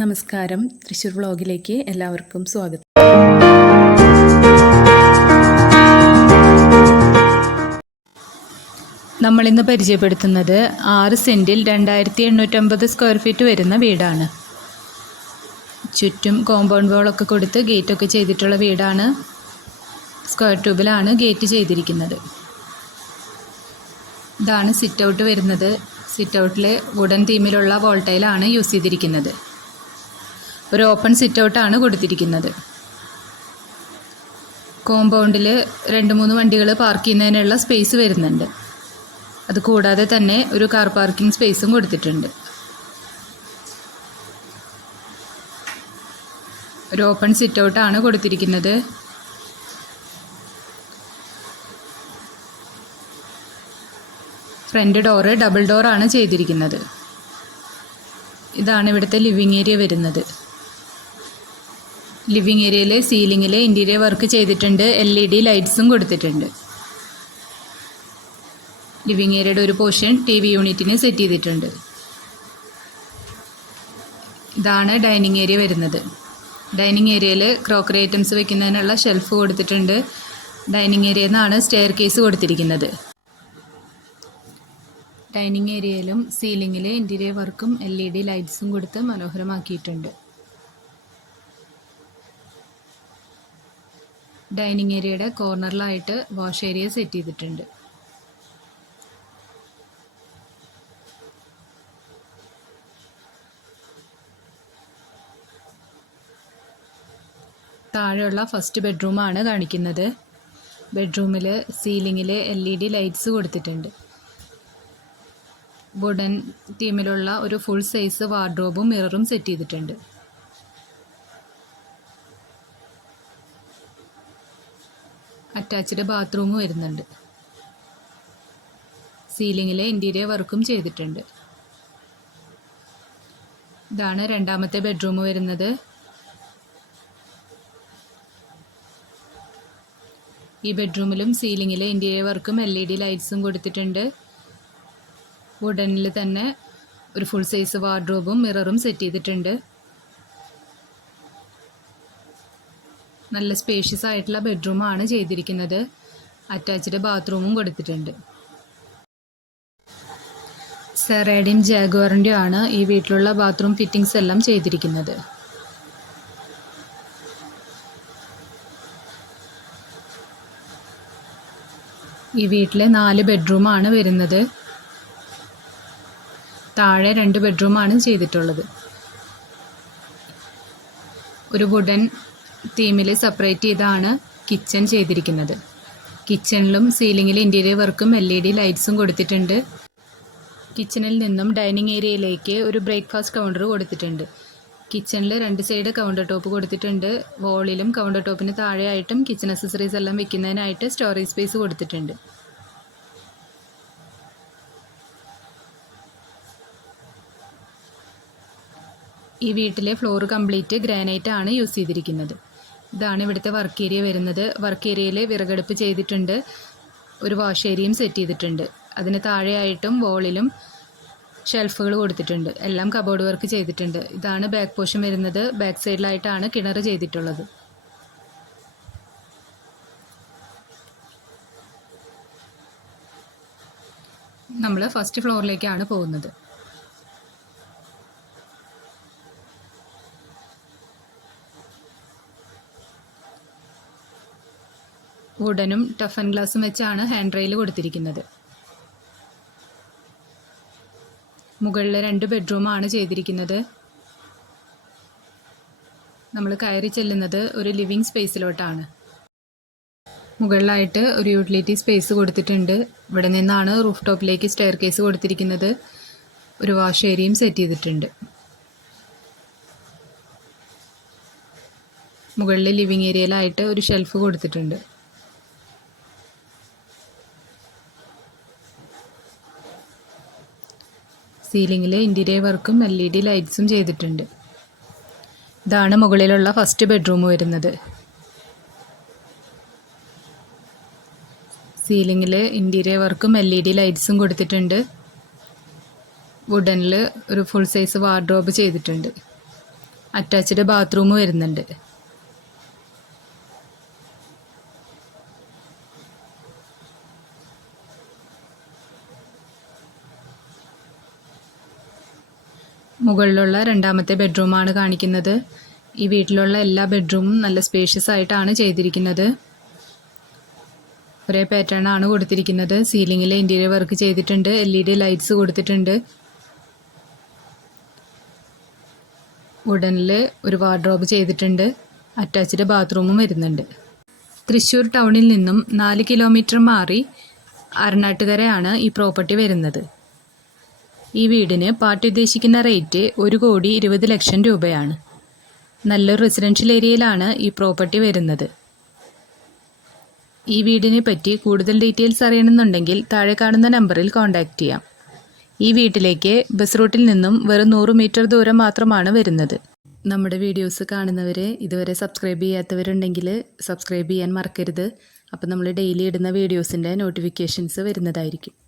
നമസ്കാരം. തൃശ്ശൂർ വ്ളോഗിലേക്ക് എല്ലാവർക്കും സ്വാഗതം. നമ്മൾ ഇന്ന് പരിചയപ്പെടുത്തുന്നത് ആറ് സെന്റിൽ രണ്ടായിരത്തി എണ്ണൂറ്റമ്പത് സ്ക്വയർ ഫീറ്റ് വരുന്ന വീടാണ്. ചുറ്റും കോമ്പൗണ്ട് വാളൊക്കെ കൊടുത്ത് ഗേറ്റൊക്കെ ചെയ്തിട്ടുള്ള വീടാണ്. സ്ക്വയർ ട്യൂബിലാണ് ഗേറ്റ് ചെയ്തിരിക്കുന്നത്. ഇതാണ് സിറ്റ് ഔട്ട് വരുന്നത്. സിറ്റ് ഔട്ടിലെ വുഡൻ തീമിലുള്ള വോൾട്ടൈലാണ് യൂസ് ചെയ്തിരിക്കുന്നത്. ഒരു ഓപ്പൺ സിറ്റ് ഔട്ടാണ് കൊടുത്തിരിക്കുന്നത്. കോമ്പൗണ്ടിൽ രണ്ട് മൂന്ന് വണ്ടികൾ പാർക്ക് ചെയ്യുന്നതിനുള്ള സ്പേസ് വരുന്നുണ്ട്. അത് കൂടാതെ തന്നെ ഒരു കാർ പാർക്കിംഗ് സ്പേസും കൊടുത്തിട്ടുണ്ട്. ഒരു ഓപ്പൺ സിറ്റ് ഔട്ടാണ് കൊടുത്തിരിക്കുന്നത്. ഫ്രണ്ട് ഡോറ് ഡബിൾ ഡോറാണ് ചെയ്തിരിക്കുന്നത്. ഇതാണ് ഇവിടുത്തെ ലിവിങ് ഏരിയ വരുന്നത്. ലിവിങ് ഏരിയയിൽ സീലിങ്ങിൽ ഇന്റീരിയർ വർക്ക് ചെയ്തിട്ടുണ്ട്. എൽ ഇ ഡി ലൈറ്റ്സും കൊടുത്തിട്ടുണ്ട്. ലിവിങ് ഏരിയയുടെ ഒരു പോർഷൻ ടി വി യൂണിറ്റിന് സെറ്റ് ചെയ്തിട്ടുണ്ട്. ഇതാണ് ഡൈനിങ് ഏരിയ വരുന്നത്. ഡൈനിങ് ഏരിയയിൽ ക്രോക്കറി ഐറ്റംസ് വെക്കുന്നതിനുള്ള ഷെൽഫ് കൊടുത്തിട്ടുണ്ട്. ഡൈനിങ് ഏരിയയിൽ നിന്നാണ് സ്റ്റെയർ കേസ് കൊടുത്തിരിക്കുന്നത്. ഡൈനിങ് ഏരിയയിലും സീലിങ്ങിൽ ഇന്റീരിയർ വർക്കും എൽ ഇ ഡി ലൈറ്റ്സും കൊടുത്ത് മനോഹരമാക്കിയിട്ടുണ്ട്. ഡൈനിങ് ഏരിയയുടെ കോർണറിലായിട്ട് വാഷ് ഏരിയ സെറ്റ് ചെയ്തിട്ടുണ്ട്. താഴെയുള്ള ഫസ്റ്റ് ബെഡ്റൂമാണ് കാണിക്കുന്നത്. ബെഡ്റൂമിൽ സീലിങ്ങിൽ എൽ ഇ ഡി ലൈറ്റ്സ് കൊടുത്തിട്ടുണ്ട്. വുഡൻ തീമിലുള്ള ഒരു ഫുൾ സൈസ് വാർഡ്രോബും മിററും സെറ്റ് ചെയ്തിട്ടുണ്ട്. അറ്റാച്ച്ഡ് ബാത്റൂം വരുന്നുണ്ട്. സീലിങ്ങിലെ ഇന്റീരിയർ വർക്കും ചെയ്തിട്ടുണ്ട്. ഇതാണ് രണ്ടാമത്തെ ബെഡ്റൂം വരുന്നത്. ഈ ബെഡ്റൂമിലും സീലിങ്ങിലെ ഇന്റീരിയർ വർക്കും എൽ ഇ ഡി ലൈറ്റ്സും കൊടുത്തിട്ടുണ്ട്. വുഡനിൽ തന്നെ ഒരു ഫുൾ സൈസ് വാർഡ്രോബും മിററും സെറ്റ് ചെയ്തിട്ടുണ്ട്. നല്ല സ്പേഷ്യസ് ആയിട്ടുള്ള ബെഡ്റൂമാണ് ചെയ്തിരിക്കുന്നത്. അറ്റാച്ച്ഡ് ബാത്റൂമും കൊടുത്തിട്ടുണ്ട്. സെറേഡിയും ജാഗ്വാറിന്റെ ആണ് ഈ വീട്ടിലുള്ള ബാത്റൂം ഫിറ്റിംഗ്സ് എല്ലാം ചെയ്തിരിക്കുന്നത്. ഈ വീട്ടിലെ നാല് ബെഡ്റൂമാണ് വരുന്നത്. താഴെ രണ്ട് ബെഡ്റൂമാണ് ചെയ്തിട്ടുള്ളത്. ഒരു വുഡൻ തീമിൽ സെപ്പറേറ്റ് ചെയ്താണ് കിച്ചൺ ചെയ്തിരിക്കുന്നത്. കിച്ചണിലും സീലിംഗിൽ ഇന്റീരിയർ വർക്കും എൽ ഇ ഡി ലൈറ്റ്സും കൊടുത്തിട്ടുണ്ട്. കിച്ചണിൽ നിന്നും ഡൈനിങ് ഏരിയയിലേക്ക് ഒരു ബ്രേക്ക്ഫാസ്റ്റ് കൗണ്ടർ കൊടുത്തിട്ടുണ്ട്. കിച്ചണിൽ രണ്ട് സൈഡ് കൗണ്ടർ ടോപ്പ് കൊടുത്തിട്ടുണ്ട്. വോളിലും കൗണ്ടർ ടോപ്പിന് താഴെയായിട്ടും കിച്ചൺ അക്സസറീസ് എല്ലാം വെക്കുന്നതിനായിട്ട് സ്റ്റോറേജ് സ്പേസ് കൊടുത്തിട്ടുണ്ട്. ഈ വീട്ടിലെ ഫ്ലോർ കംപ്ലീറ്റ് ഗ്രാനൈറ്റ് ആണ് യൂസ് ചെയ്തിരിക്കുന്നത്. ഇതാണ് ഇവിടുത്തെ വർക്ക് ഏരിയ വരുന്നത്. വർക്ക് ഏരിയയിൽ വിറകടുപ്പ് ചെയ്തിട്ടുണ്ട്. ഒരു വാഷ് ഏരിയയും സെറ്റ് ചെയ്തിട്ടുണ്ട്. അതിന് താഴെയായിട്ടും വോളിലും ഷെൽഫുകൾ കൊടുത്തിട്ടുണ്ട്. എല്ലാം കബോർഡ് വർക്ക് ചെയ്തിട്ടുണ്ട്. ഇതാണ് ബാക്ക് പോഷൻ വരുന്നത്. ബാക്ക് സൈഡിലായിട്ടാണ് കിണർ ചെയ്തിട്ടുള്ളത്. നമ്മൾ ഫസ്റ്റ് ഫ്ലോറിലേക്കാണ് പോകുന്നത്. വുഡനും ടഫൻ ഗ്ലാസും വെച്ചാണ് ഹാൻഡ് റെയിൽ കൊടുത്തിരിക്കുന്നത്. മുകളിലെ രണ്ട് ബെഡ്റൂമാണ് ചെയ്തിരിക്കുന്നത്. നമ്മൾ കയറി ചെല്ലുന്നത് ഒരു ലിവിങ് സ്പേസിലോട്ടാണ് മുകളിലായിട്ട് ഒരു യൂട്ടിലിറ്റി സ്പേസ് കൊടുത്തിട്ടുണ്ട്. ഇവിടെ നിന്നാണ് റൂഫ് ടോപ്പിലേക്ക് സ്റ്റെയർ കേസ് കൊടുത്തിരിക്കുന്നത്. ഒരു വാഷ് ഏരിയയും സെറ്റ് ചെയ്തിട്ടുണ്ട്. മുകളിൽ ലിവിങ് ഏരിയയിലായിട്ട് ഒരു ഷെൽഫ് കൊടുത്തിട്ടുണ്ട്. സീലിങ്ങിൽ ഇന്റീരിയർ വർക്കും എൽ ഇ ഡി ലൈറ്റ്സും ചെയ്തിട്ടുണ്ട്. ഇതാണ് മുകളിലുള്ള ഫസ്റ്റ് ബെഡ്റൂം വരുന്നത്. സീലിങ്ങിൽ ഇന്റീരിയർ വർക്കും എൽ ഇ ഡി ലൈറ്റ്സും കൊടുത്തിട്ടുണ്ട്. വുഡനിൽ ഒരു ഫുൾ സൈസ് വാർഡ്രോബ് ചെയ്തിട്ടുണ്ട്. അറ്റാച്ച്ഡ് ബാത്റൂം വരുന്നുണ്ട്. മുകളിലുള്ള രണ്ടാമത്തെ ബെഡ്റൂമാണ് കാണിക്കുന്നത്. ഈ വീട്ടിലുള്ള എല്ലാ ബെഡ്റൂമും നല്ല സ്പേഷ്യസ് ആയിട്ടാണ് ചെയ്തിരിക്കുന്നത്. ഒരേ പാറ്റേൺ ആണ് കൊടുത്തിരിക്കുന്നത്. സീലിംഗിൽ ഇന്റീരിയർ വർക്ക് ചെയ്തിട്ടുണ്ട്. എൽ ഇ ഡി ലൈറ്റ്സ് കൊടുത്തിട്ടുണ്ട്. ഉടനിൽ ഒരു വാർഡ്രോബ് ചെയ്തിട്ടുണ്ട്. അറ്റാച്ച്ഡ് ബാത്റൂമും വരുന്നുണ്ട്. തൃശ്ശൂർ ടൗണിൽ നിന്നും നാല് കിലോമീറ്റർ മാറി അരണാട്ടുകരയാണ് ഈ പ്രോപ്പർട്ടി വരുന്നത്. ഈ വീടിന് പാർട്ടി ഉദ്ദേശിക്കുന്ന റേറ്റ് ഒരു കോടി ഇരുപത് ലക്ഷം രൂപയാണ്. നല്ലൊരു റെസിഡൻഷ്യൽ ഏരിയയിലാണ് ഈ പ്രോപ്പർട്ടി വരുന്നത്. ഈ വീടിനെ പറ്റി കൂടുതൽ ഡീറ്റെയിൽസ് അറിയണമെന്നുണ്ടെങ്കിൽ താഴെ കാണുന്ന നമ്പറിൽ കോൺടാക്റ്റ് ചെയ്യാം. ഈ വീട്ടിലേക്ക് ബസ് റൂട്ടിൽ നിന്നും വെറും നൂറ് മീറ്റർ ദൂരം മാത്രമാണ് വരുന്നത്. നമ്മുടെ വീഡിയോസ് കാണുന്നവരെ ഇതുവരെ സബ്സ്ക്രൈബ് ചെയ്യാത്തവരുണ്ടെങ്കിൽ സബ്സ്ക്രൈബ് ചെയ്യാൻ മറക്കരുത്. അപ്പോൾ നമ്മൾ ഡെയിലി ഇടുന്ന വീഡിയോസിന്റെ നോട്ടിഫിക്കേഷൻസ് വരുന്നതായിരിക്കും.